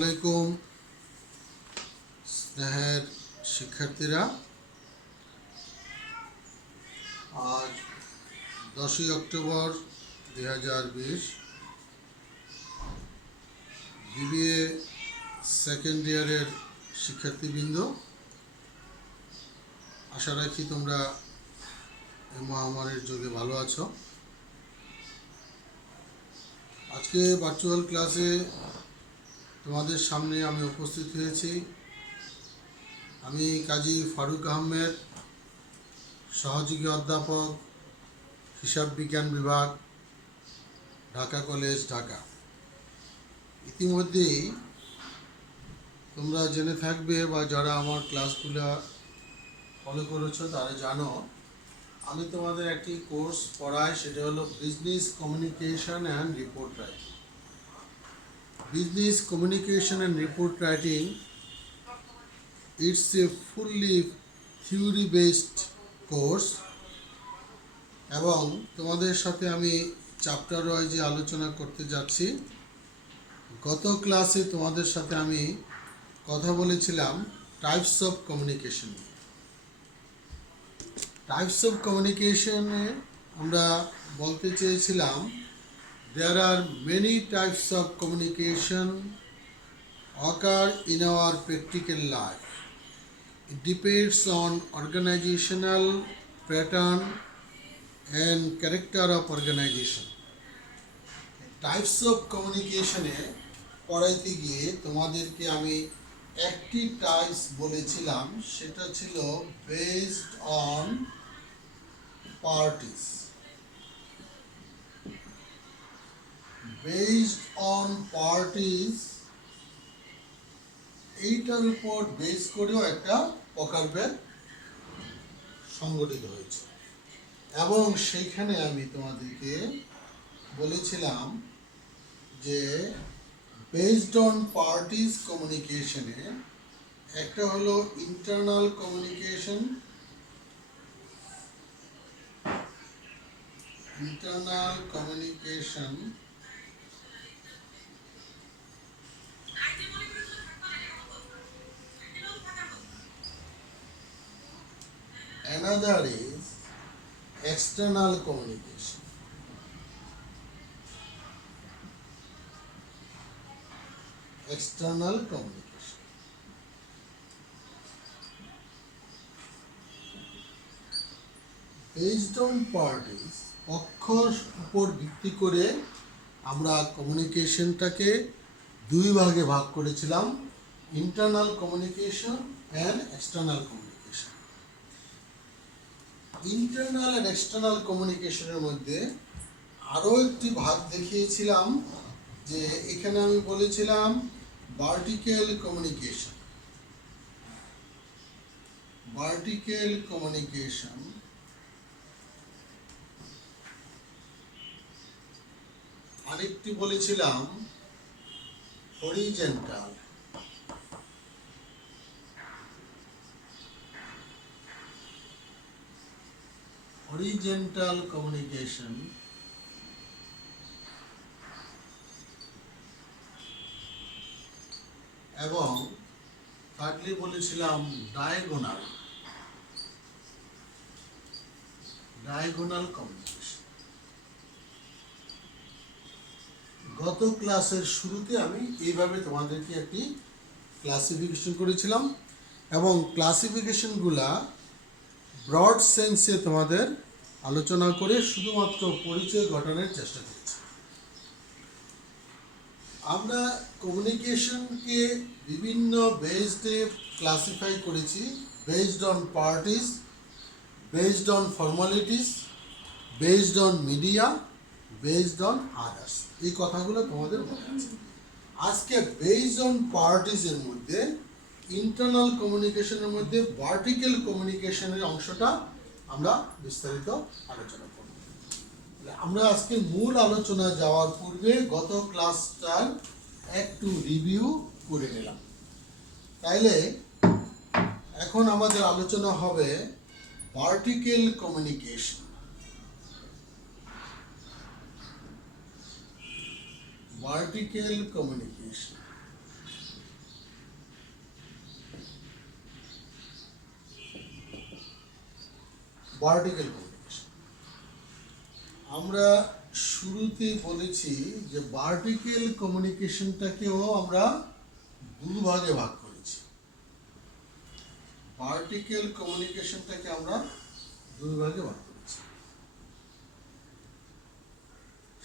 আলাইকুম স্নেহের শিক্ষার্থীরা। আজ 10ই অক্টোবর 2020 বিবিএ সেকেন্ড ইয়ারের শিক্ষার্থীবৃন্দ, আশা রাখি তোমরা এই মহামারীর যুগে ভালো আছো। আজকে ভার্চুয়াল ক্লাসে তোমাদের সামনে আমি উপস্থিত হয়েছি। আমি কাজী ফারুক আহমেদ, সহযোগী অধ্যাপক, হিসাব বিজ্ঞান বিভাগ, ঢাকা কলেজ, ঢাকা। ইতিমধ্যেই তোমরা জেনে থাকবে বা যারা আমার ক্লাসগুলো ফলো করেছো তারা জানো, আমি তোমাদের একটি কোর্স পড়াই, সেটা হলো business communication and report writing. Business communication and report writing, it's a fully theory based course এবং তোমাদের সাথে আমি চ্যাপ্টার ওয়াইজে আলোচনা করতে যাচ্ছি। গত ক্লাসে তোমাদের সাথে আমি কথা বলেছিলাম টাইপস অফ কমিউনিকেশন। টাইপস অফ কমিউনিকেশনে আমরা বলতে চেয়েছিলাম there are many types of communication occur in our practical life. It depends on organizational pattern and character of organization. Types of কমিউনিকেশনে পড়াইতে গিয়ে তোমাদেরকে আমি একটি টাইপস বলেছিলাম, সেটা ছিল based on parties. Based on parties, এইটার উপর বেস করেও একটা প্রকারভেদ সংগঠিত হয়েছে এবং সেইখানে আমি তোমাদেরকে বলেছিলাম যে বেসড অন পার্টিস কমিউনিকেশনে একটা হলো internal communication, another is external communication. External communication. Based on parties, পক্ষর উপর ভিত্তি করে আমরা কমিউনিকেশনটাকে দুই ভাগে ভাগ করেছিলাম, internal communication and external communication. Internal and external কমিউনিকেশনের মধ্যে আরও একটি ভাগ দেখিয়েছিলাম, যে এখানে আমি বলেছিলাম ভার্টিক্যাল কমিউনিকেশন। ভার্টিক্যাল কমিউনিকেশন আরেকটি বলেছিলাম হরিজেন্টাল। হরিজেন্টাল কমিউনিকেশন এবং থার্ডলি বলেছিলাম ডায়াগোনাল। Diagonal communication. গত ক্লাসের শুরুতে আমি এইভাবে তোমাদেরকে একটি ক্লাসিফিকেশন করেছিলাম এবং ক্লাসিফিকেশনগুলা ব্রড সেন্সে তোমাদের আলোচনা করে শুধুমাত্র পরিচয় ঘটানোর চেষ্টা করেছি। আমরা কমিউনিকেশনকে বিভিন্ন বেসডে ক্লাসিফাই করেছি, based on parties, based on formalities, based on media, based on others. এই কথাগুলো তোমাদের মনে আছে। আজকে বেসড অন পার্টিসের মধ্যে ইন্টারনাল কমিউনিকেশনের মধ্যে ভার্টিক্যাল কমিউনিকেশনের অংশটা আমরা বিস্তারিত আলোচনা করব। আমরা আজকে মূল আলোচনা যাওয়ার পূর্বে গত ক্লাসটার একটু রিভিউ করে নিলাম। তাইলে এখন আমাদের আলোচনা হবে vertical communication. Vertical communication vertical communication. আমরা শুরুতেই বলেছি যে ভার্টিক্যাল কমিউনিকেশনটাকেও আমরা দুভাগে ভাগ করেছি। ভার্টিক্যাল কমিউনিকেশনটাকে আমরা দুই ভাগে ভাগ করেছি।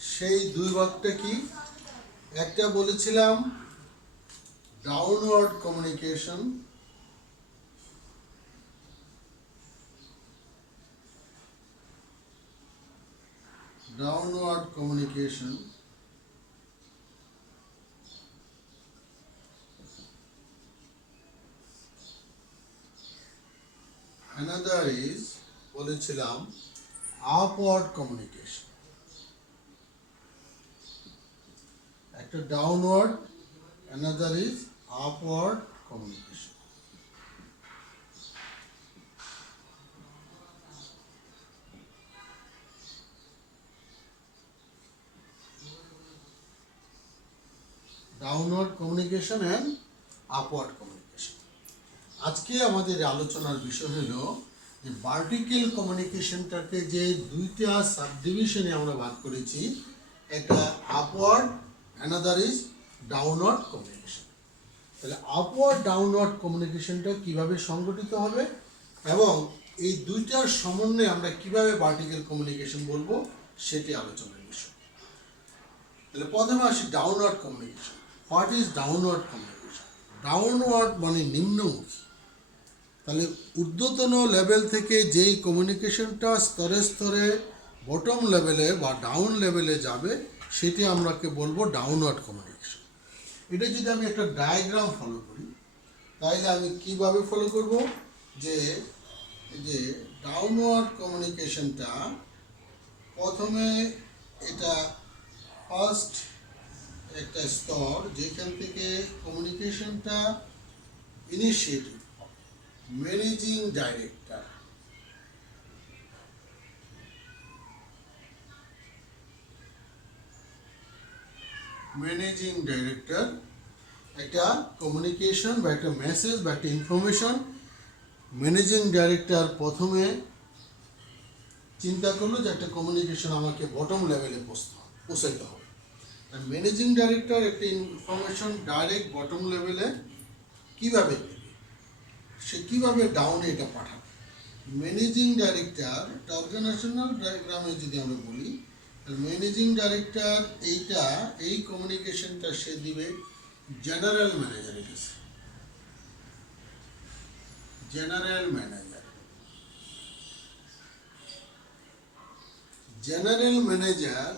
সেই দুই ভাগটা কি? একটা বলেছিলাম downward communication, downward communication, another is বলেছিলাম upward communication। একটা downward, another is upward communication। Downward communication and upward communication. আজকে আমাদের আলোচনার বিষয় হলো যে ভার্টিক্যাল কমিউনিকেশনটাকে যে দুইটা সাবডিভিশনে আমরা ভাগ করেছি, একটা upward, another is downward communication. তাহলে আপওয়ার্ড ডাউনওয়ার্ড কমিউনিকেশনটা কিভাবে সংগঠিত হবে এবং এই দুইটার সমন্বয়ে আমরা কিভাবে ভার্টিক্যাল কমিউনিকেশন বলবো সেটি আলোচনার বিষয়। তাহলে প্রথমে আসি downward communication. What is downward communication? Downward মানে নিম্নমুখী। তাহলে ঊর্ধ্বতন লেভেল থেকে যেই কমিউনিকেশনটা স্তরে স্তরে বটম লেভেলে বা ডাউন লেভেলে যাবে সেটি আমরাকে বলবো ডাউনওয়ার্ড কমিউনিকেশন। এটা যদি আমি একটা ডায়াগ্রাম ফলো করি তাহলে আমি কিভাবে ফলো করব, যে যে ডাউনওয়ার্ড কমিউনিকেশনটা প্রথমে এটা ফার্স্ট একটা স্তর যেখান থেকে কমিউনিকেশনটা ইনিশিয়েটিভ, ম্যানেজিং ডাইরেক্টর, একটা কমিউনিকেশন বা একটা মেসেজ বা একটা ইনফরমেশন ম্যানেজিং ডাইরেক্টর প্রথমে চিন্তা করলো যে একটা কমিউনিকেশন আমাকে বটম লেভেলে পৌঁছাইতে হবে। ম্যানেজিং ডাইরেক্টর একটা ইনফরমেশন ডাইরেক্ট বটম লেভেলে কীভাবে দেবে, সে কীভাবে ডাউনে এটা পাঠাবে। ম্যানেজিং ডাইরেক্টর একটা অর্গানাইজেশনাল ডায়াগ্রামে যদি আমরা বলি, ম্যানেজিং ডাইরেক্টর এই কমিউনিকেশনটা সে দিবে জেনারেল ম্যানেজারের কাছে। জেনারেল ম্যানেজার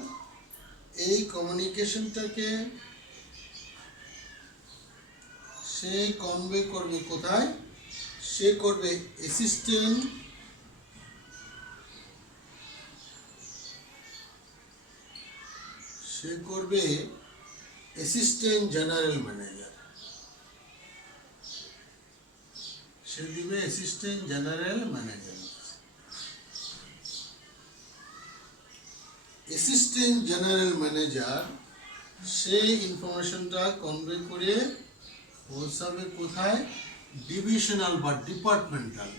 এই কমিউনিকেশনটাকে সে কনভে করবে কোথায়? সে করবে অ্যাসিস্ট্যান্ট জেনারেল ম্যানেজার। সে দিবে assistant general manager. Assistant general manager সেই ইনফরমেশনটা কনভে করে পৌঁছাবে কোথায়? ডিভিশনাল বা ডিপার্টমেন্টাল।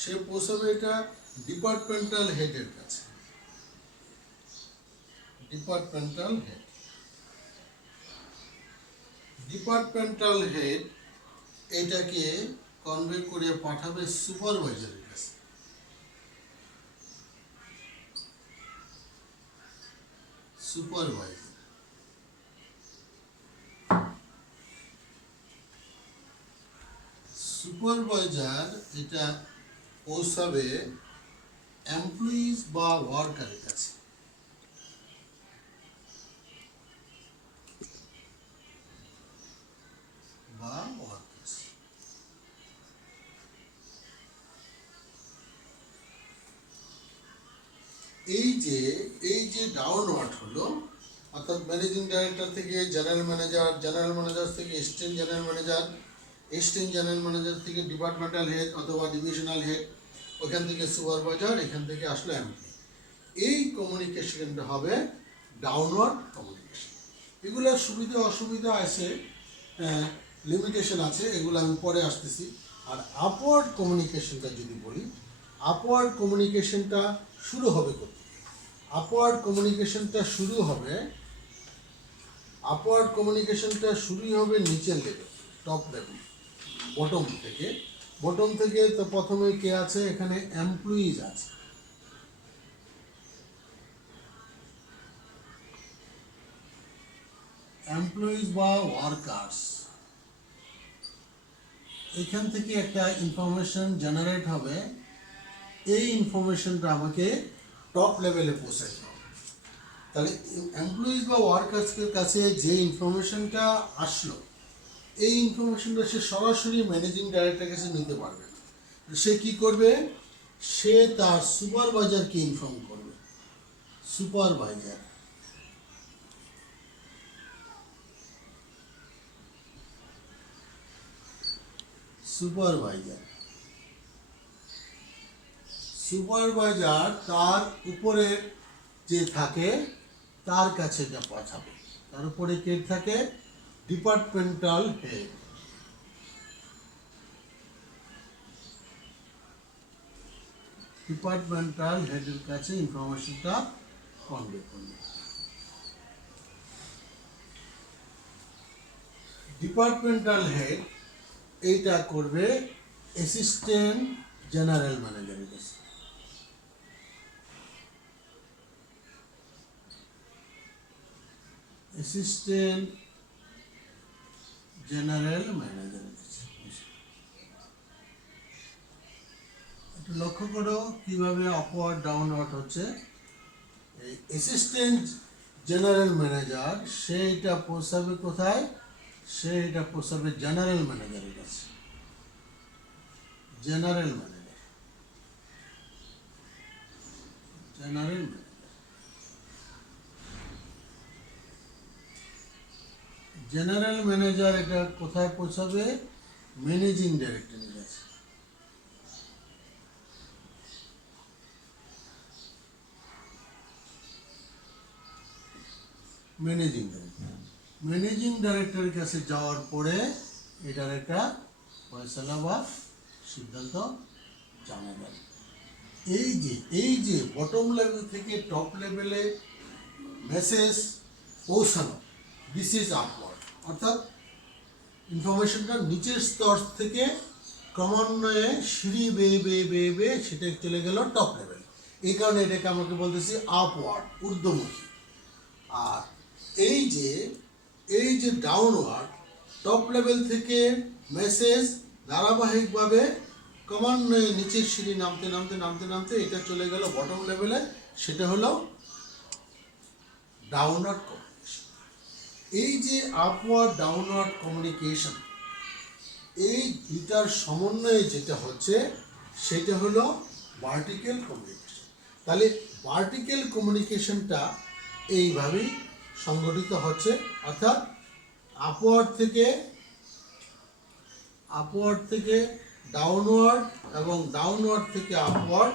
সে পৌঁছাবে এটা ডিপার্টমেন্টাল হেডের কাছে। ডিপার্টমেন্টাল হেড এটাকে কনভে করে পাঠাবে সুপারভাইজারের কাছে। সুপারভাইজার এটা পৌঁছাবে এমপ্লয়িজ বা ওয়ার্কারের কাছে। এই যে ডাউনওয়ার্ড হলো, অর্থাৎ ম্যানেজিং ডাইরেক্টর থেকে জেনারেল ম্যানেজার থেকে অ্যাসিস্ট্যান্ট জেনারেল ম্যানেজার থেকে ডিপার্টমেন্টাল হেড অথবা ডিভিশনাল হেড, ওখান থেকে সুপারভাইজার, এখান থেকে আসলো এমপ্লয়ি। এই কমিউনিকেশনটা হবে ডাউনওয়ার্ড কমিউনিকেশন। এগুলোর সুবিধা অসুবিধা আছে। লিমিটেশন আছে, এগুলো আমি পরে আসতেছি। আর আপওয়ার্ড কমিউনিকেশনটা যদি বলি, আপওয়ার্ড কমিউনিকেশনটা শুরু হবে কোথায়? আপওয়ার্ড কমিউনিকেশনটা শুরু হবে শুরুই হবে নিচের লেভেল, টপ লেভেল, বটম থেকে। বটম থেকে তো প্রথমে কে আছে? এখানে এমপ্লয়িজ আছে। এমপ্লয়িজ বা ওয়ার্কার্স, এখান থেকে একটা ইনফরমেশন জেনারেট হবে। এই ইনফরমেশনটা আমাকে টপ লেভেলে পৌঁছাতে হবে। তাহলে এমপ্লয়িজ বা ওয়ার্কার্সের কাছে যে ইনফরমেশনটা আসলো, এই ইনফরমেশনটা সে সরাসরি ম্যানেজিং ডাইরেক্টরের কাছে নিতে পারবে না। সে কি করবে? সে তার সুপারভাইজারকে ইনফর্ম করবে। সুপারভাইজার, সুপারভাইজার তার উপরে যে থাকে তার কাছে যা পাঠাবে। তার উপরে কে থাকে? Departmental head. ডিপার্টমেন্টাল হেডের কাছে ইনফরমেশনটা কনভে করবে। ডিপার্টমেন্টাল হেড এইটা করবে অ্যাসিস্ট্যান্ট জেনারেল ম্যানেজারের কাছে। অ্যাসিস্ট্যান্ট জেনারেল ম্যানেজারের কাছে। একটু লক্ষ্য করো কিভাবে আপওয়ার্ড ডাউনওয়ার্ড হচ্ছে। এই অ্যাসিস্ট্যান্ট জেনারেল ম্যানেজার সেইটা পৌঁছাবে কোথায়? সেইটা পৌঁছাবে জেনারেল ম্যানেজারের কাছে। General manager, general manager. General manager এটা কোথায় পৌঁছাবে? ম্যানেজিং ডাইরেক্টরের কাছে। ম্যানেজিং ডাইরেক্টরের কাছে যাওয়ার পরে এটার একটা ফয়সালা বা সিদ্ধান্ত জানা যাবে। এই যে বটম লেভেল থেকে টপ লেভেলে মেসেজ পৌঁছানো, দিস ইজ আপওয়ার্ড। অর্থাৎ ইনফরমেশনটা নিচের স্তর থেকে ক্রমান্বয়ে সিঁড়ি বেয়ে বেয়ে বেয়ে বেয়ে সেটা চলে গেল টপ লেভেল। এই কারণে এটাকে আমাকে বলতেছি আপওয়ার্ড, ঊর্ধ্বমুখী। আর এই যে ডাউনওয়ার্ড, টপ লেভেল থেকে মেসেজ ধারাবাহিকভাবে ক্রমান্বয়ে নিচের সিঁড়ি নামতে নামতে নামতে নামতে এটা চলে গেল বটম লেভেলে, সেটা হলো ডাউনওয়ার্ড কমিউনিকেশন। এই যে আপওয়ার্ড ডাউনওয়ার্ড কমিউনিকেশন, এই দুটার সমন্বয়ে যেটা হচ্ছে সেটা হলো ভার্টিক্যাল কমিউনিকেশন। তাহলে ভার্টিক্যাল কমিউনিকেশনটা এইভাবেই সংগঠিত হচ্ছে। অর্থাৎ আপওয়ার্ড থেকে ডাউনওয়ার্ড এবং ডাউনওয়ার্ড থেকে আপওয়ার্ড,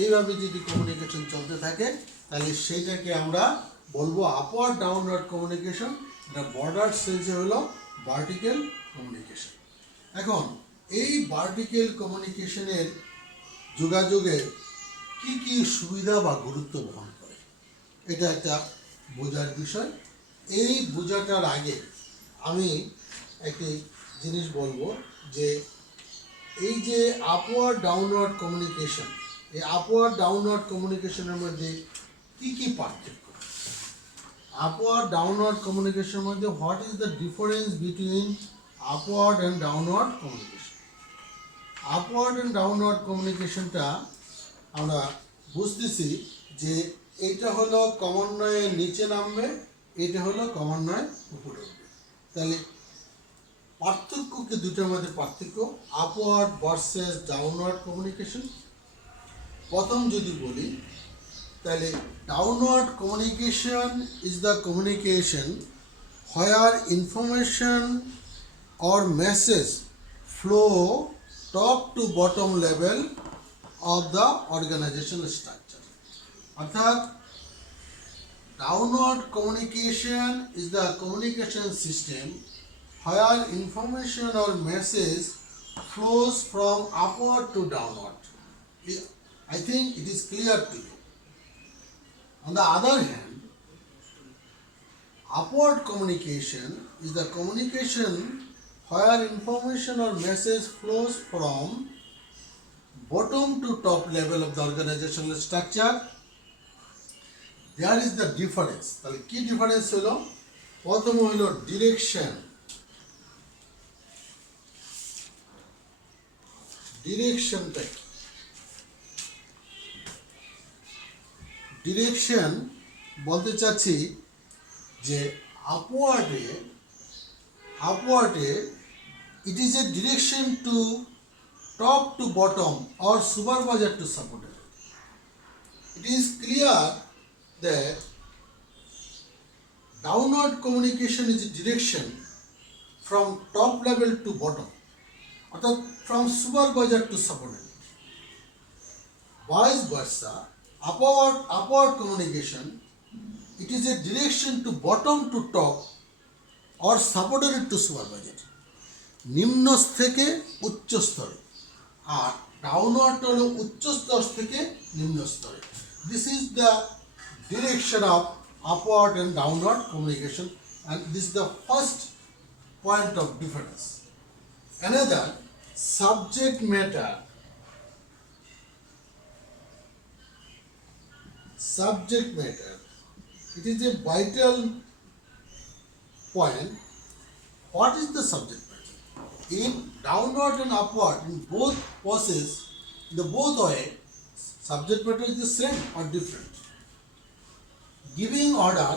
এইভাবে যদি কমিউনিকেশন চলতে থাকে তাহলে সেইটাকে আমরা বলবো আপওয়ার্ড ডাউনওয়ার্ড কমিউনিকেশন। এটা বর্ডার সেলসে হলো ভার্টিক্যাল কমিউনিকেশন। এখন এই ভার্টিক্যাল কমিউনিকেশনের যোগাযোগের কি কি সুবিধা বা গুরুত্ব বহন করে, এটা একটা বোঝার বিষয়। এই বোঝাটার আগে আমি একটি জিনিস বলবো যে এই যে আপওয়ার্ড ডাউনওয়ার্ড কমিউনিকেশন, এই আপওয়ার্ড ডাউনওয়ার্ড কমিউনিকেশনের মধ্যে কি কি পার্থক্য? আপওয়ার্ড ডাউনওয়ার্ড কমিউনিকেশনের মধ্যে what is the difference between upward and downward communication? Upward and downward কমিউনিকেশনটা আমরা বুঝতেছি যে এইটা হলো ক্রমান্বয়ে নিচে নামবে, এটা হলো ক্রমান্বয়ে উপরে উঠবে। তাহলে পার্থক্য কি? দুটোর মধ্যে পার্থক্য, আপওয়ার্ড ভার্সেস ডাউনওয়ার্ড কমিউনিকেশন। প্রথম যদি বলি তাহলে downward communication is the communication where information or message flow top to bottom level of the organizational structure. অর্থাৎ downward communication is the communication system where information or message flows from upward to downward. I think it is clear to you. On the other hand, upward communication is the communication where information or message flows from bottom to top level of the organizational structure. There is the difference. তাহলে কি difference হলো? প্রথম হলো direction. ডিরেকশনটা কি? Direction বলতে চাচ্ছি যে আপওয়ার্ডে it is a direction to top to bottom or supervisor to subordinate. It is clear that downward communication is a direction from top level to bottom, or from supervisor to subordinate. Vice versa, upward communication, it is a direction to bottom to top or subordinate to supervisor. নিম্ন থেকে উচ্চ স্তরে, আর downward হলো উচ্চ স্তর থেকে নিম্ন স্তরে। This is the direction of upward and downward communication, and this is the first point of difference. Another, subject matter. Subject matter, it is a vital point. What is the subject matter? In downward and upward, in both process, in the both way, subject matter is the same or different. Giving order,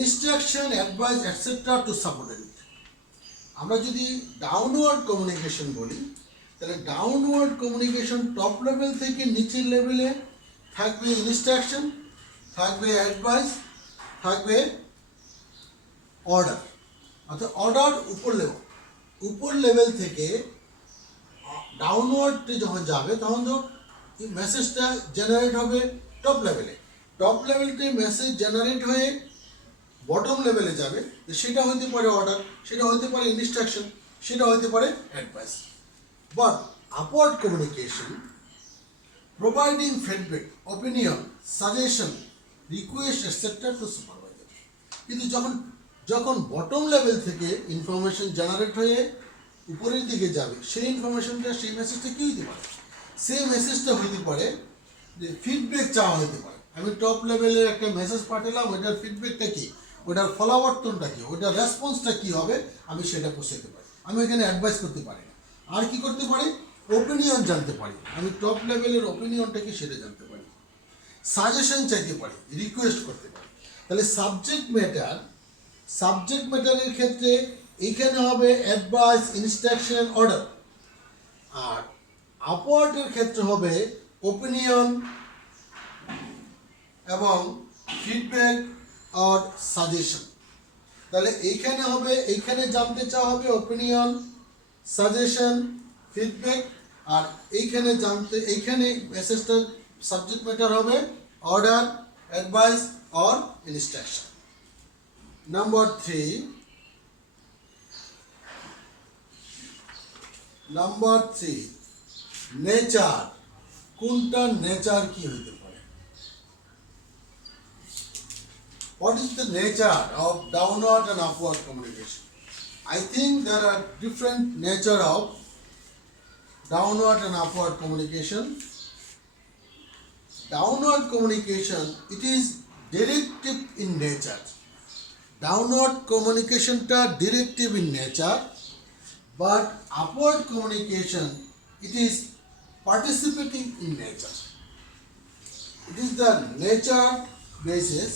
instruction, advice, etc. to subordinate. আমরা যদি downward communication বলি, তাহলে downward communication top level থেকে নিচের লেভেলে থাকবে instruction, থাকবে advice, থাকবে অর্ডার। অর্থাৎ অর্ডার উপর লেভেল থেকে ডাউনওয়ার্ডে যখন যাবে তখন তো মেসেজটা জেনারেট হবে টপ লেভেলে। টপ লেভেলতে মেসেজ জেনারেট হয়ে বটম লেভেলে যাবে, সেটা হতে পারে অর্ডার, সেটা হতে পারে ইনস্ট্রাকশন, সেটা হতে পারে advice. But upward communication, providing feedback, opinion, suggestion, request, etc. to supervisor. কিন্তু যখন বটম লেভেল থেকে ইনফরমেশন জেনারেট হয়ে উপরের দিকে যাবে, সেই ইনফরমেশনটা, সেই মেসেজটা কী হতে পারে? সেই মেসেজটা হতে পারে যে ফিডব্যাক চাওয়া হতে পারে। আমি টপ লেভেলে একটা মেসেজ পাঠালাম, ওইটার ফিডব্যাকটা কী, ওইটার ফলাবর্তনটা কী, ওইটার রেসপন্সটা কী হবে, আমি সেটা পৌঁছাতে পারি। আমি এখানে অ্যাডভাইস করতে পারি না। আর কি করতে পারি? ওপিনিয়ন জানতে পারি, আমি টপ লেভেলের ওপিনিয়নটা কি সেটা জানতে পারি। সাজেশন চাইতে পারি, রিকোয়েস্ট করতে পারি। তাহলে সাবজেক্ট ম্যাটারের ক্ষেত্রে এইখানে হবে অ্যাডভাইস, ইনস্ট্রাকশন, অর্ডার। আর আপওয়ার্ডের ক্ষেত্রে হবে ওপিনিয়ন এবং ফিডব্যাক আর সাজেশন। তাহলে এইখানে হবে, এইখানে জানতে চাওয়া হবে ওপিনিয়ন, সাজেশন, ফিডব্যাক, আর এইখানে মেসেজটার সাবজেক্ট ম্যাটার হবে order, advice or instruction. Number three, nature. কোনটা নেচার কি হইতে পারে? What is the nature of downward and upward communication? I think there are different nature of downward and upward communication. Downward communication, it is directive in nature. Downward communication ta directive in nature, but upward communication, it is participating in nature. It is the nature basis.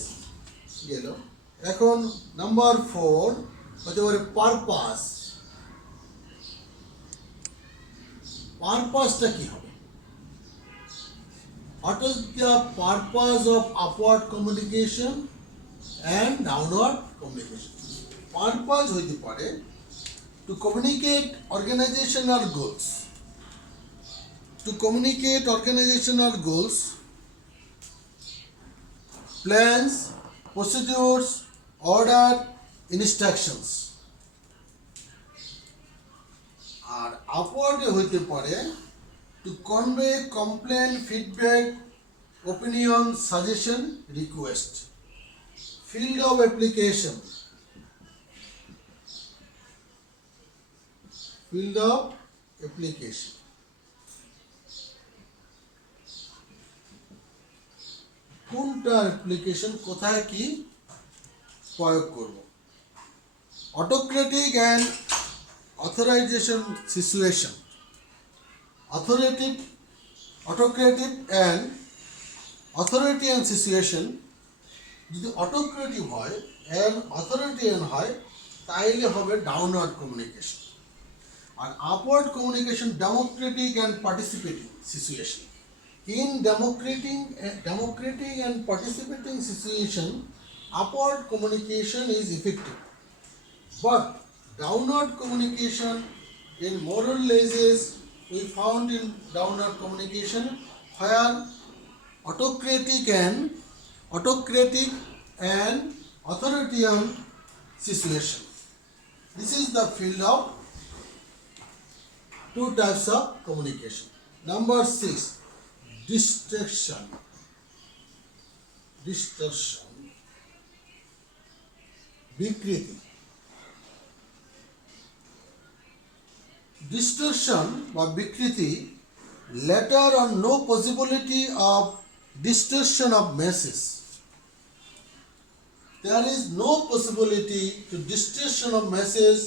গেল। এখন number 4 হতে পারে purpose. পারপাসটা কি হবে? What is the purpose of upward communication and downward communication? Purpose হইতে পারে to communicate organizational goals, plans, procedures, order, instructions. আপওয়ার্ডে হইতে পারে to convey complain, feedback, opinion, suggestion, request. Field of application. Field of application. কোনটা application কোথায় কি প্রয়োগ করব? Autocratic and authorization situation. Autocratic and authority and situation যদি autocratic হয় and authoritarian হয় তাইলে হবে ডাউনওয়ার্ড কমিউনিকেশন। আর upward communication democratic and participating situation. In democratic and participating situation, upward communication is effective. But downward communication in moral laissez we found in downward communication where autocratic and authoritarian situation. This is the field of two types of communication. Number 6. Distortion. বিকৃতি। Distortion বা বিকৃতি, later on no possibility of distortion of message. There is no possibility to distortion of message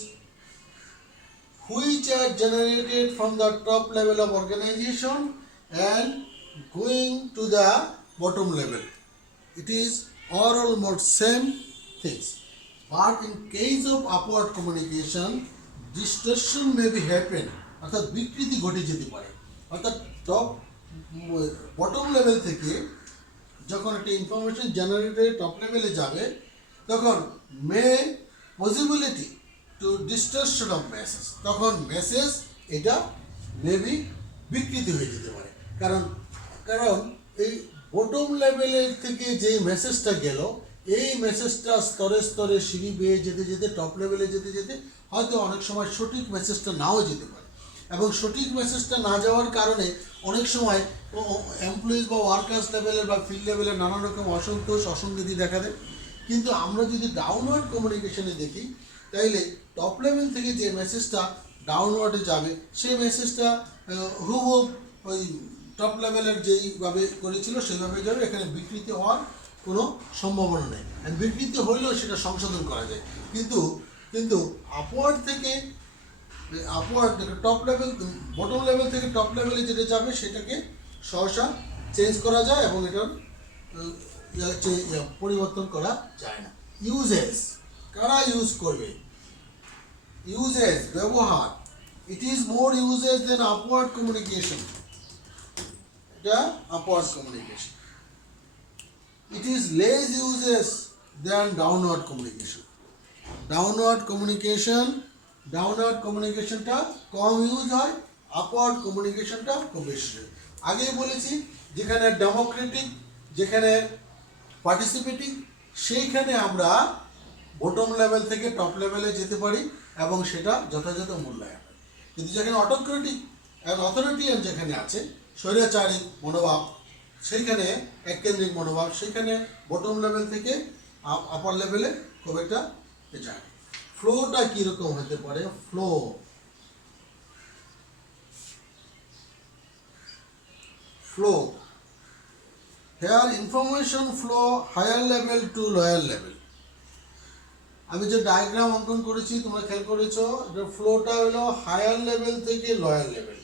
which are generated from the top level of organization and going to the bottom level. It is all almost same things. But in case of upward communication, distortion may be happen. অর্থাৎ বিকৃতি ঘটে যেতে পারে। অর্থাৎ bottom level থেকে যখন একটা information generated top লেভেলে যাবে তখন may possibility to distortion of message, তখন মেসেজ এটা মেবি বিকৃতি হয়ে যেতে পারে। কারণ এই বটম লেভেলের থেকে যে মেসেজটা গেল এই মেসেজটা স্তরে স্তরে সিঁড়ি বেয়ে যেতে যেতে টপ লেভেলে যেতে যেতে হয়তো অনেক সময় সঠিক মেসেজটা নাও যেতে পারে, এবং সঠিক মেসেজটা না যাওয়ার কারণে অনেক সময় এমপ্লয়িজ বা ওয়ার্কার্স লেভেলের বা ফিল্ড লেভেলের নানা রকম অসন্তোষ অসঙ্গতি দেখা দেয়। কিন্তু আমরা যদি ডাউনওয়ার্ড কমিউনিকেশনে দেখি তাইলে টপ লেভেল থেকে যে মেসেজটা ডাউনওয়ার্ডে যাবে সেই মেসেজটা হুবহু ওই টপ লেভেলের যেইভাবে করেছিল সেইভাবে যাবে, এখানে বিকৃতি হওয়ার কোনো সম্ভাবনা নেই। আর বিকৃতি হইলেও সেটা সংশোধন করা যায়। কিন্তু আপওয়ার্ড থেকে টপ লেভেল, বটম লেভেল থেকে টপ লেভেলে যেটা যাবে সেটাকে সহসা চেঞ্জ করা যায় এবং এটার পরিবর্তন করা যায় না। ইউজেস, কারা ইউজ করবে? ইউজেস, ব্যবহার। It is more uses than upward communication. এটা upward communication. It is less uses than downward communication. Downward communicationটা কম ইউজ হয়, আপওয়ার্ড কমিউনিকেশনটা খুব বেশি হয়। আগেই বলেছি যেখানে ডেমোক্রেটিক, যেখানে পার্টিসিপেটিং, সেইখানে আমরা বটম লেভেল থেকে টপ লেভেলে যেতে পারি এবং সেটা যথাযথ মূল্যায়ন হয়। কিন্তু যেখানে অটোক্রেটিক এবং অথরিটিয়ান যেখানে আছে, স্বৈরাচারী মনোভাব, সেইখানে এককেন্দ্রিক মনোভাব, সেইখানে বটম লেভেল থেকে আপার লেভেলে খুব একটা যায়। ফ্লোটা কীরকম হতে পারে? Flow here information flow higher level to lower level. আমি যে ডায়াগ্রাম অঙ্কন করেছি তোমরা খেয়াল করেছো, এটা ফ্লোটা হলো হায়ার লেভেল থেকে lower level.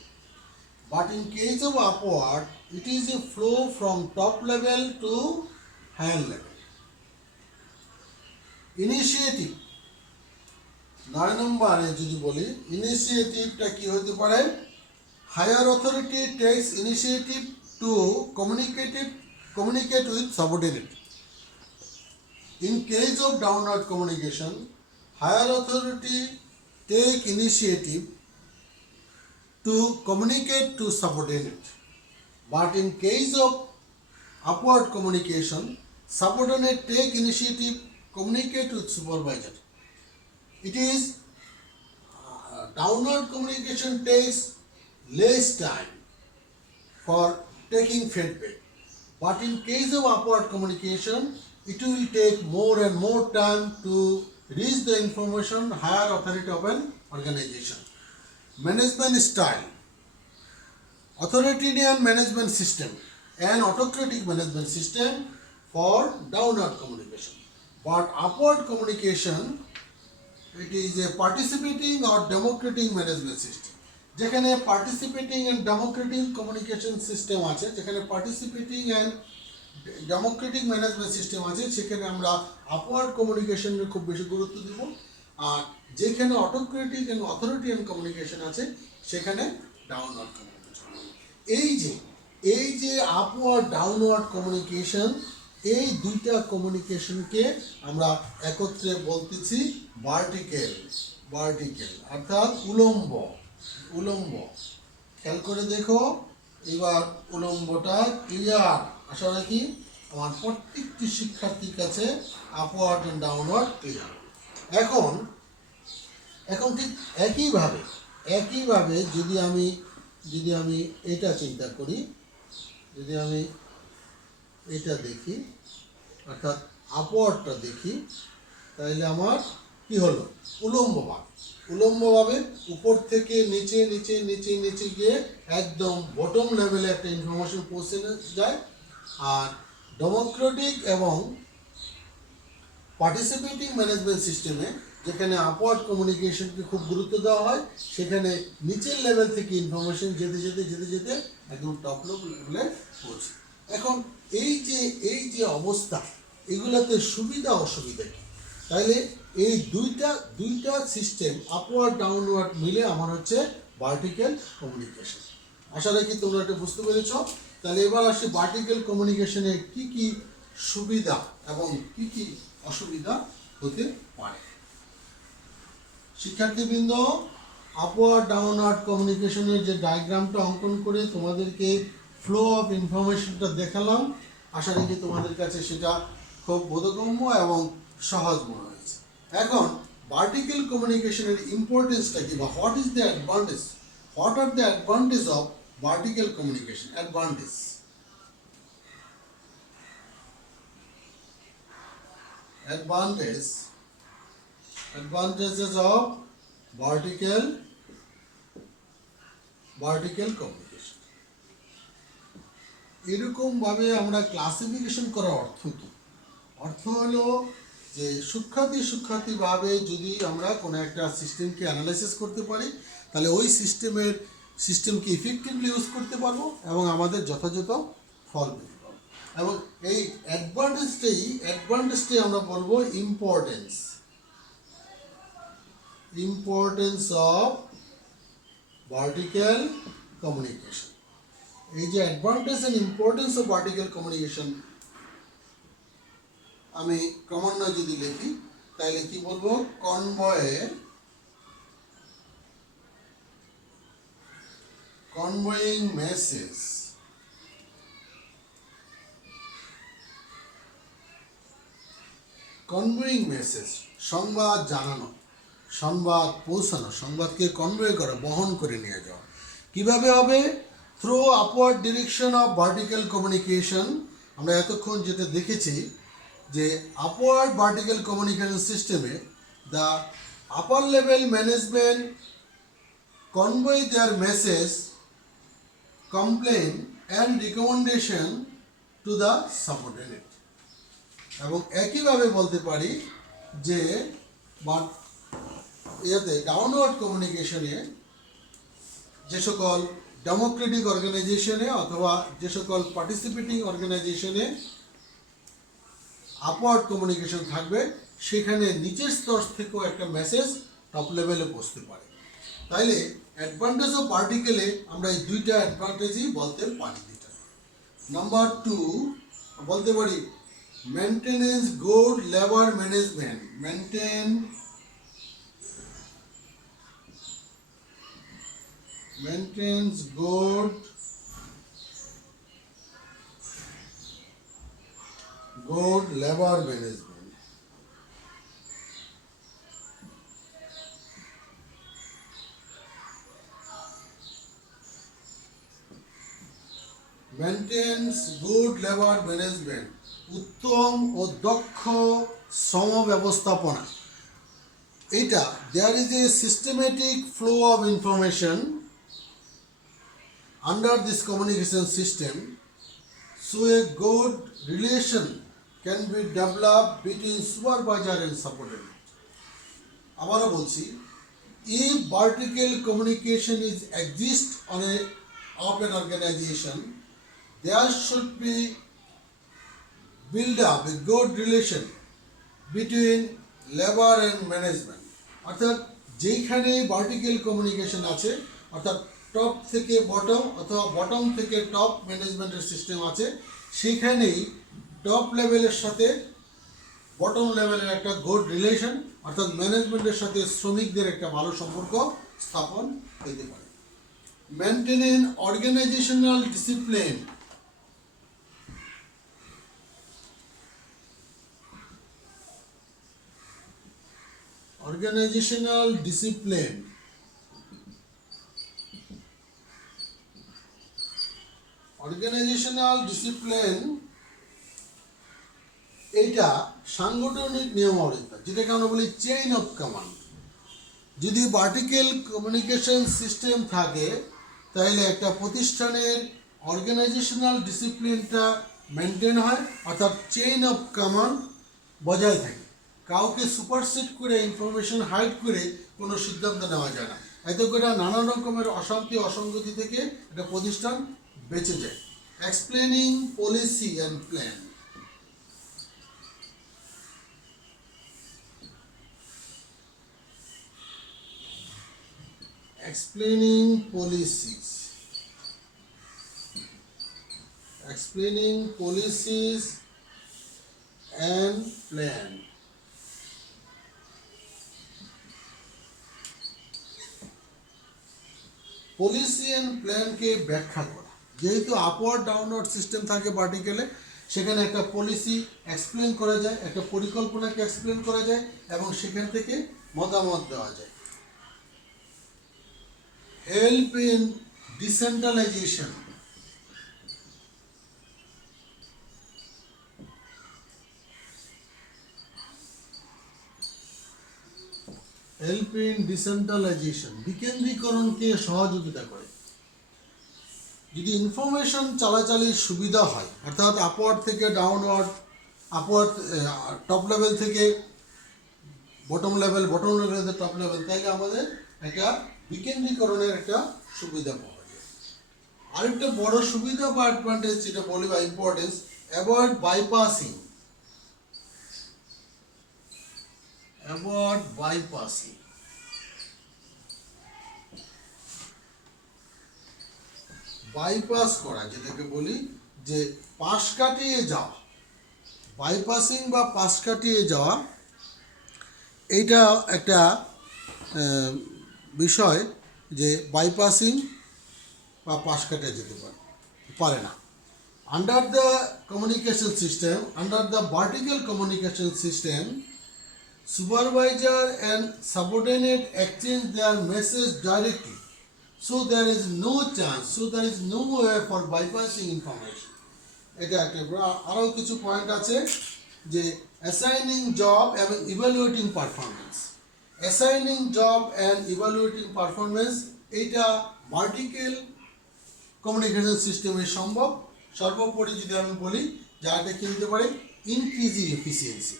But in case of upward, it is a flow from top level to higher level. Initiative, 9 নম্বরে যদি বলি ইনিশিয়েটিভটা কি হতে পারে? Higher authority takes initiative to communicate with subordinate. In case of downward communication, higher authority take initiative to communicate to subordinate. But in case of upward communication, subordinate take initiative, communicate with supervisor. It is downward communication takes less time for taking feedback. But in case of upward communication, it will take more and more time to reach the information higher authority of an organization. Management style, authoritarian management system and autocratic management system for downward communication. But upward communication, it is a participating or democratic management system. যেখানে participating and Democratic communication system আছে, যেখানে participating and Democratic management system আছে, সেখানে আমরা upward কমিউনিকেশনের খুব বেশি গুরুত্ব দিব। আর যেখানে অটোক্রেটিক অ্যান্ড অথরিটিয়ান কমিউনিকেশন আছে, সেখানে ডাউনওয়ার্ড কমিউনিকেশন। এই যে আপওয়ার্ড ডাউনওয়ার্ড কমিউনিকেশন, এই দুইটা কমিউনিকেশনকে আমরা একত্রে বলতেছি ভার্টিক্যাল অর্থাৎ উলম্ব। খেয়াল করে দেখো, এবার উলম্বটা ক্লিয়ার। আশা রাখি আমার প্রত্যেকটি শিক্ষার্থীর কাছে আপওয়ার্ড এন্ড ডাউনওয়ার্ড ক্লিয়ার। এখন ঠিক একইভাবে যদি আমি এটা চিন্তা করি, যদি আমি এটা দেখি অর্থাৎ আপওয়ার্ডটা দেখি, তাহলে আমার কি হলো? উলম্বভাবে উপর থেকে নিচে নিচে নিচে নিচে গিয়ে একদম বটম লেভেলে একটা ইনফরমেশন পৌঁছে যায়। আর ডেমোক্রেটিক এবং পার্টিসিপেটিং ম্যানেজমেন্ট সিস্টেমে যেখানে আপওয়ার্ড কমিউনিকেশনকে খুব গুরুত্ব দেওয়া হয়, সেখানে নিচের লেভেল থেকে ইনফরমেশন যেতে যেতে একদম টপ লেভেলে পৌঁছে। এখন এই যে অবস্থা, এগুলোতে সুবিধা অসুবিধা কি? তাইলে এই দুইটা সিস্টেম আপওয়ার্ড ডাউনওয়ার্ড মিলে আমার হচ্ছে ভার্টিক্যাল কমিউনিকেশন। আশা রাখি তোমরা এটা বুঝতে পেরেছ। তাহলে এবার আসি ভার্টিক্যাল কমিউনিকেশনে কি কি সুবিধা এবং কি কি অসুবিধা হতে পারে। শিক্ষার্থীবৃন্দ, আপওয়ার্ড ডাউনওয়ার্ড কমিউনিকেশনের যে ডায়াগ্রামটা অঙ্কন করে তোমাদেরকে ফ্লো অফ ইনফরমেশনটা দেখালাম, আশা রাখি তোমাদের কাছে সেটা খুব বোধগম্য এবং সহজ মনে হয়েছে। এখন ভার্টিক্যাল কমিউনিকেশনের ইম্পর্টেন্সটা কি, বা what are the advantage of vertical communication? advantages of vertical communication। এরকম ভাবে আমরা ক্লাসিফিকেশন করার অর্থ হলো যে সূক্ষ্মাতি ভাবে যদি আমরা কোনো একটা সিস্টেমকে অ্যানালাইসিস করতে পারি, তাহলে ওই সিস্টেমকে ইফেক্টিভলি ইউজ করতে পারবো এবং আমাদের যথাযথ ফল পেতে পারবো। এবং এই অ্যাডভান্টেজটাই আমরা বলবো ইম্পর্টেন্স অফ ভার্টিক্যাল কমিউনিকেশন। এই যে advantage and importance of vertical communication আমি ক্রমান্বয়ে যদি লিখি, তাহলে কি বলবো? কনভয়েইং মেসেজ, সংবাদ জানানো, সংবাদ পৌঁছানো, সংবাদকে কনভে করা, বহন করে নিয়ে যাওয়া। কিভাবে হবে? Through upward direction of vertical communication. আমরা এতক্ষণ যেটা দেখেছি যে আপওয়ার্ড ভার্টিক্যাল কমিউনিকেশন সিস্টেমে the upper level management convey their message, complain and recommendation to the subordinate. এবং একইভাবে বলতে পারি যে ডাউনওয়ার্ড কমিউনিকেশনে যে সকল ডেমোক্রেটিক অর্গানাইজেশনে অথবা যে সকল পার্টিসিপেটিং অর্গানাইজেশনে আপওয়ার্ড কমিউনিকেশন থাকবে, সেখানে নিচের স্তর থেকেও একটা মেসেজ টপ লেভেলে পৌঁছতে পারে। তাইলে অ্যাডভান্টেজ অফ ভার্টিক্যালে আমরা এই দুইটা অ্যাডভান্টেজই বলতে পারি। নাম্বার 2 বলতে পারি maintenance good labour management. Maintains good labor management। Maintenance good labour management, উত্তম ও দক্ষ শ্রম ব্যবস্থাপনা। এইটা there is a systematic flow of information under this communication system, so a good relation can be developed between supervisor and subordinate. আবারও বলছি, if vertical communication is exist on an organization, there should be build up a good relation between labor and management. অর্থাৎ যেইখানে vertical communication আছে, অর্থাৎ top থেকে bottom অথবা bottom থেকে top ম্যানেজমেন্টের সিস্টেম আছে, সেইখানেই টপ লেভেলের সাথে বটম লেভেলের একটা গুড রিলেশন, অর্থাৎ ম্যানেজমেন্টের সাথে শ্রমিকদের একটা ভালো সম্পর্ক স্থাপন হতে পারে। Maintain organizational discipline. Organizational discipline. Organizational discipline এইটা সাংগঠনিক নিয়মাবলী, যেটাকে আমরা বলি চেইন অফ কমান্ড। যদি ভার্টিক্যাল কমিউনিকেশন সিস্টেম থাকে, তাহলে একটা প্রতিষ্ঠানের অর্গানাইজেশনাল ডিসিপ্লিনটা মেনটেন হয়, অর্থাৎ চেইন অফ কমান্ড বজায় থাকে। কাউকে সুপারসিড করে ইনফরমেশন হাইড করে কোনো সিদ্ধান্ত নেওয়া যায় না। এতে করে নানান রকমের অশান্তি অসঙ্গতি থেকে একটা প্রতিষ্ঠান বেঁচে যায়। Explaining policy and plan. Explaining policies. Explaining policies and plan. Policy and প্ল্যানকে ব্যাখ্যা করা। যেহেতু আপওয়ার্ড ডাউনওয়ার্ড সিস্টেম থাকে ভার্টিক্যালে, সেখানে একটা পলিসি এক্সপ্লেন করা যায়, একটা পরিকল্পনাকে এক্সপ্লেন করা যায় এবং সেখান থেকে মতামত দেওয়া যায়। Help in decentralisation. Help in decentralisation বিকেন্দ্রীকরণকে সহযোগিতা করে। যদি ইনফরমেশন চালাচালির সুবিধা হয়, অর্থাৎ আপওয়ার্ড থেকে ডাউনওয়ার্ড, আপওয়ার্ড টপ লেভেল থেকে বটম লেভেল, বটম লেভেল থেকে টপ লেভেল, তাইলে আমাদের একটা বিকেন্দ্রীকরণের একটা সুবিধা পাওয়া যায়। আরেকটা বড় সুবিধা বা অ্যাডভান্টেজ যেটা বলি বা ইম্পর্টেন্স, অ্যাভয়েড বাইপাসিং। অ্যাভয়েড বাইপাসিং। বাইপাস করা, যেটাকে বলি যে পাশ কাটিয়ে যাওয়া। বাইপাসিং বা পাশ কাটিয়ে যাওয়া, এইটা একটা বিষয় যে বাইপাসিং বা পাশ কাটিয়ে যেতে পারে না। Under the communication system, under the vertical communication system, supervisor and subordinate exchange their message directly, so there is no chance, so there is no way for bypassing information. এটা একটা আরও কিছু পয়েন্ট আছে যে অ্যাসাইনিং জব এবং evaluating performance. Assigning job and evaluating performance এইটা vertical communication সিস্টেমে সম্ভব। সর্বোপরি যদি আমি বলি, যাটা কি হতে পারে, ইনক্রিজিং এফিসিয়েন্সি।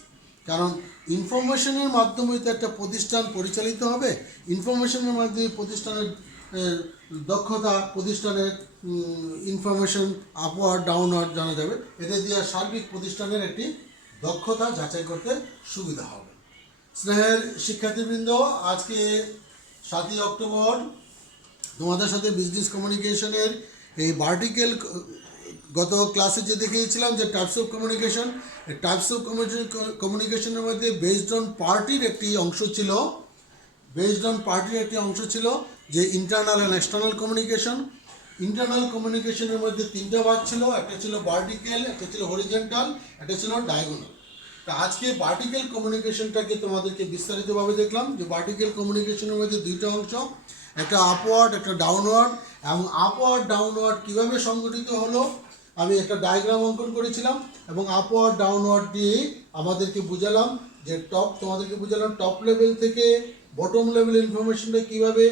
কারণ ইনফরমেশনের মাধ্যমে তো একটা প্রতিষ্ঠান পরিচালিত হবে, ইনফরমেশনের মাধ্যমে প্রতিষ্ঠানের দক্ষতা, প্রতিষ্ঠানের ইনফরমেশন আপওয়ার্ড ডাউনওয়ার্ড জানা যাবে। এতে দিয়ে সার্বিক প্রতিষ্ঠানের একটি দক্ষতা যাচাই করতে সুবিধা হবে। স্নেহের শিক্ষার্থীবৃন্দ, আজকে 7ই অক্টোবর তোমাদের সাথে বিজনেস কমিউনিকেশনের এই ভার্টিক্যাল, গত ক্লাসে যে দেখিয়েছিলাম যে টাইপস অফ কমিউনিকেশন, টাইপস অফ কমিউনিকেশনের মধ্যে বেসড অন পার্টির একটি অংশ ছিল, যে internal and external communication. Internal কমিউনিকেশনের মধ্যে 3টা ভাগ ছিল, একটা ছিল ভার্টিক্যাল, একটা ছিল হরিজন্টাল, একটা ছিল ডায়াগোনাল। তা আজকে ভার্টিক্যাল কমিউনিকেশনটাকে তোমাদেরকে বিস্তারিতভাবে দেখলাম যে ভার্টিক্যাল কমিউনিকেশনের মধ্যে 2টা অংশ, একটা আপওয়ার্ড, একটা ডাউনওয়ার্ড, এবং আপওয়ার্ড ডাউনওয়ার্ড কীভাবে সংগঠিত হলো আমি একটা ডায়াগ্রাম অঙ্কন করেছিলাম এবং আপওয়ার্ড ডাউনওয়ার্ড দিয়ে আমাদেরকে বুঝালাম যে তোমাদেরকে বুঝালাম টপ লেভেল থেকে বটম লেভেল ইনফরমেশনটা কীভাবে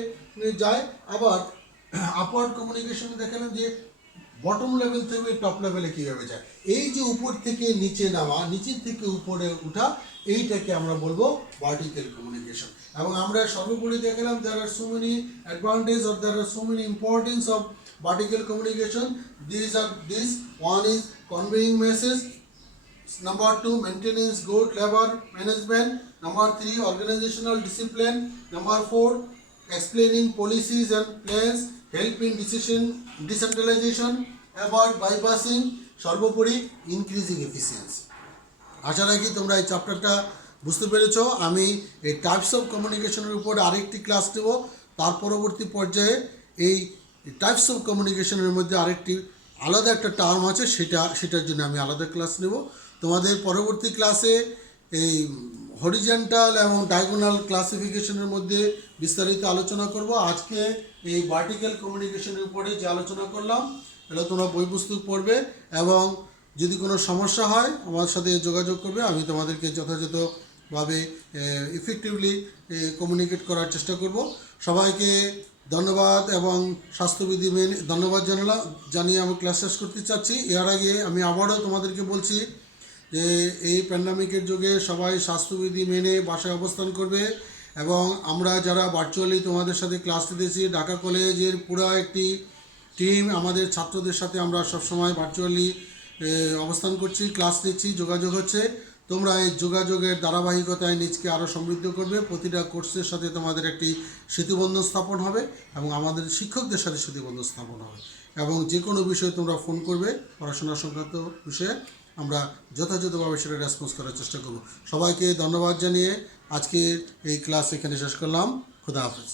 যায়, আবার আপওয়ার্ড কমিউনিকেশনে দেখালাম যে বটম লেভেল থেকে টপ লেভেলে কীভাবে যায়। এই যে উপর থেকে নিচে নামা, নিচের থেকে উপরে ওঠা, এইটাকে আমরা বলবো ভার্টিক্যাল কমিউনিকেশন। এবং আমরা সর্বোপরি দেখলাম there are so many advantages or there are so many importance of vertical communication. These one is conveying message, number 2 maintenance good labor management, number 3 organizational discipline, number 4 explaining policies and plans, help in decision decentralization, avoid bypassing, সর্বোপরি increasing efficiency। আশা রাখি তোমরা এই চ্যাপ্টারটা বুঝতে পেরেছো। আমি এই types of কমিউনিকেশনের উপর আরেকটি ক্লাস নেব, তার পরবর্তী পর্যায়ে এই টাইপস অফ কমিউনিকেশনের মধ্যে আরেকটি আলাদা একটা টার্ম আছে, সেটার জন্য আমি আলাদা ক্লাস নেব। তোমাদের পরবর্তী ক্লাসে এই হরিজন্টাল এবং ডায়াগোনাল ক্লাসিফিকেশনের মধ্যে বিস্তারিত আলোচনা করব। আজকে এই ভার্টিক্যাল কমিউনিকেশনের উপরে যে আলোচনা করলাম এটা তোমরা বই পুস্তক পড়বে এবং যদি কোনো সমস্যা হয় আমার সাথে যোগাযোগ করবে, আমি তোমাদেরকে যথাযথভাবে ইফেক্টিভলি কমিউনিকেট করার চেষ্টা করব। সবাইকে ধন্যবাদ এবং স্বাস্থ্যবিধি মেনে ধন্যবাদ জানিয়ে আমি ক্লাস শেষ করতে চাচ্ছি। এর আগে আমি আবারও তোমাদেরকে বলছি যে এই প্যান্ডামিকের যুগে সবাই স্বাস্থ্যবিধি মেনে বাসায় অবস্থান করবে এবং আমরা যারা ভার্চুয়ালি তোমাদের সাথে ক্লাস নিতেছি, ঢাকা কলেজের পুরো একটি টিম আমাদের ছাত্রদের সাথে আমরা সবসময় ভার্চুয়ালি অবস্থান করছি, ক্লাস নিচ্ছি, যোগাযোগ হচ্ছে। তোমরা এই যোগাযোগের ধারাবাহিকতায় নিজকে আরও সমৃদ্ধ করবে। প্রতিটা কোর্সের সাথে তোমাদের একটি সেতুবন্ধন স্থাপন হবে এবং আমাদের শিক্ষকদের সাথে সেতুবন্ধন স্থাপন হবে এবং যে কোনো বিষয়ে তোমরা ফোন করবে পড়াশোনা সংক্রান্ত বিষয়ে, আমরা যথাযথভাবে সেটা রেসপন্স করার চেষ্টা করব। সবাইকে ধন্যবাদ জানিয়ে আজকের এই ক্লাস এখানে শেষ করলাম। খুদা হাফেজ।